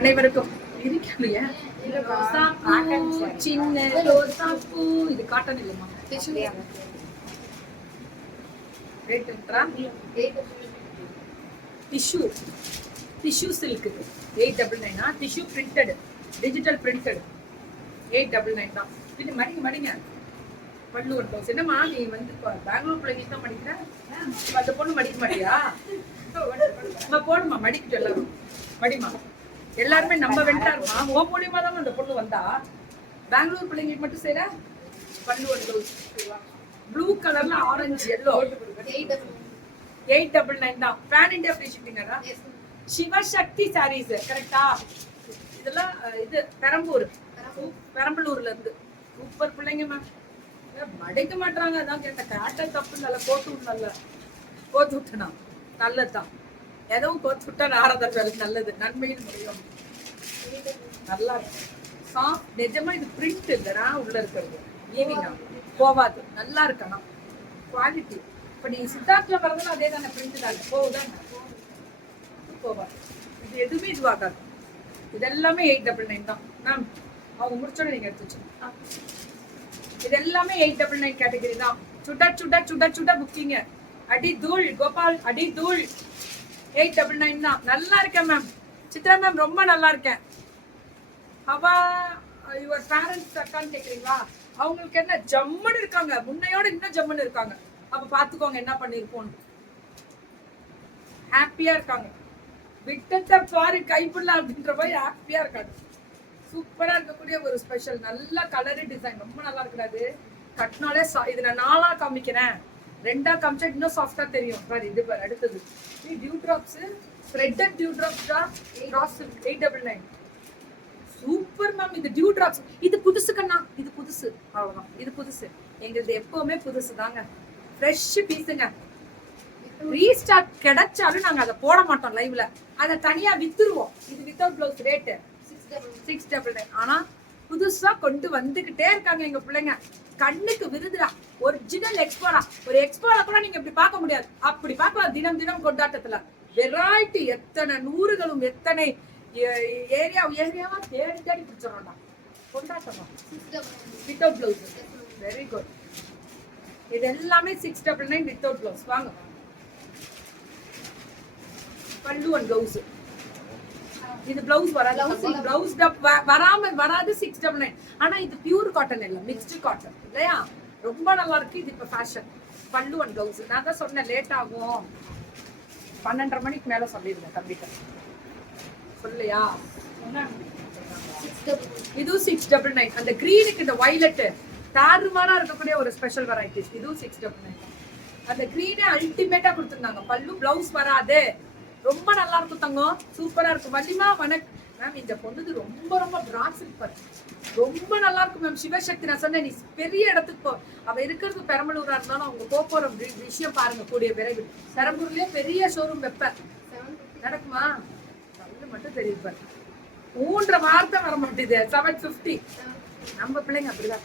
அனைவருக்கும் இருக்கலையா சின்ன ரோசாப்பூ இது காட்டன் இல்லைம்மா tissue tissue silk 899 tissue printed digital printed 899 தான். பின்ன மடிங்க மடிங்க பல்லு ஒரு ப்ளவுஸ். என்னம்மா நீ வந்து பெங்களூர் பிள்ளைங்க தான் மடிக்கிற, அந்த பொண்ணு மடிக்க மாட்டியா? போடுமா மடிக்கிட்டு எல்லாரும் மடிமா. எல்லாருமே நம்ம வெண்டாருமா ஓ மூலியமா தான் அந்த பொண்ணு வந்தா. பெங்களூர் பிள்ளைங்களுக்கு மட்டும் செய்யற பல்லு ஒரு ப்ளவுஸ் ப்ளூ கலர்ல ஆரஞ்சு எல்லோ 899 தான். பேன் இண்டியா ஃப்ரீ ஷிப்பிங்கா? சிவசக்தி சாரீஸ் கரெக்டா? இதெல்லாம் இது பெரம்பலூர்ல இருந்து சூப்பர் பிள்ளைங்க மேம். மடிக்க மாட்டாங்க, அதான் கேட்ட காட்ட தப்பு நல்ல கோத்து விடல, கோத்து விட்டனா நல்லதுதான். எதுவும் கோத்து விட்டா நாரத நல்லது, நன்மைன்னு முடியும். நல்லா இருக்கும் நிஜமா. இது பிரிண்ட் இல்லைனா உள்ள இருக்கிறது ஈவிங்கா போவாது, நல்லா இருக்கணும் குவாலிட்டி. இப்ப நீ சித்தார்த்ல வரதுல அதே தானே பிரிண்ட் தான் போகுதான் போவாது. இது எதுவுமே இதுவாகாது. இது எல்லாமே 899 தான் மேம். அவங்க முடிச்சோட நீங்க எடுத்து வச்சுக்கோங்க. இது எல்லாமே 899 கேட்டகரி தான். சுட சுட சுட சுட புக்கிங்க. அடி தூள் கோபால், அடி தூள் 899 தான். நல்லா இருக்கேன் மேம். சித்ரா மேம் ரொம்ப நல்லா இருக்கேன். ஹவா யுவர் பேரண்ட்ஸ் அக்கான்னு கேக்குறீங்களா? அவங்களுக்கு என்ன ஜம்முன்னு இருக்காங்க, முன்னையோட இன்னும் ஜம்முன்னு இருக்காங்க. அப்ப பாத்துக்கோங்க என்ன பண்ணிருப்போம். ஹாப்பியா இருக்காங்க. விட்டத்தை பாரு கைப்புள்ள அப்படின்ற மாதிரி ஹாப்பியா இருக்காங்க. சூப்பரா இருக்கக்கூடிய ஒரு ஸ்பெஷல் நல்ல கலரு டிசைன் ரொம்ப நல்லா இருக்காது. கட்டினாலே இது நான் 4ஆ காமிக்கிறேன், 2ஆ காமிச்சா இன்னும் சாஃப்டா தெரியும் பாரு. இது பாரு அடுத்தது dew drops spreaded dew drops தான். கிராஸ் 899 சூப்பர் மேம். இது டியூ டிராப்ஸ், இது புதுசு கண்ணா, இது புதுசு அவ்வளவுதான். இது புதுசு, எங்களுக்கு எப்பவுமே புதுசு தாங்க. ஃப்ரெஷ் பீஸுங்க. ரீஸ்டாக் கிடைச்சாலும் நாங்க அதை போட மாட்டோம் லைவ்ல, அதை தனியா வித்துருவோம். இது வித்தவுட் பிளவுஸ் ரேட்டு 699. ஆனா புதுசா கொண்டு வந்துகிட்டே இருக்காங்க எங்க பிள்ளைங்க. கண்ணுக்கு விருதுடா, ஒரிஜினல் எக்ஸ்போரா. ஒரு எக்ஸ்போரா கூட நீங்க இப்படி பார்க்க முடியாது, அப்படி பார்க்கலாம் தினம் தினம் கொண்டாட்டத்துல. வெரைட்டி எத்தனை நூறுகளும் எத்தனை ஏரியாவா தேடி தேடி பிடிச்சிடறோம்டா. கொண்டாட்டம் வித்தவுட் பிளவுஸ். Very good. இது எல்லாமே 699 வித்தவுட் பிளவுஸ். வாங்க பல்லு அண்ட் பிளவுஸ். இது பிளவுஸ் வராது, பிளவுஸ் வராது 699. ஆனா இது பியூர் காட்டன் இல்ல, மிக்ஸ்டு காட்டன் இல்லையா? ரொம்ப நல்லா இருக்கு. இது இப்ப ஃபேஷன். பல்லு அண்ட் பிளவுஸ். நான் தான் சொன்னேன் லேட் ஆகும், 12:30 மணிக்கு மேல சொல்லிருந்தேன் தம்பிட்ட. சொல்லையா? இதுவும் 699. அந்த கிரீனுக்கு இந்த வயலட் தாறுமாறா இருக்கக்கூடிய ஒரு ஸ்பெஷல் வெரைட்டிஸ். இதுவும் 699. அந்த கிரீனே அல்டிமேட்டா கொடுத்துருந்தாங்க. பல்லு பிளவுஸ் வராது, ரொம்ப நல்லா இருக்கும் தங்கம், சூப்பரா இருக்கும். வள்ளிமா வணக் மேம். இந்த பொண்ணுது ரொம்ப ரொம்ப பிராண்ட் சில்பர், ரொம்ப நல்லா இருக்கும் மேம். சிவசக்தி நான் சொன்னேன் நீ பெரிய இடத்துக்கு போ. அவ இருக்கிறது பெரம்பலூரா இருந்தாலும் அவங்க போற விஷயம் பாருங்க. கூடிய விரைவில் பெரம்பலூர்லயே பெரிய ஷோரூம் வெப்ப நடக்குமா? அது மட்டும் தெரியும். 3 வார்த்தை வர மாட்டேது. 750. நம்ம பிள்ளைங்க அப்படிதான்.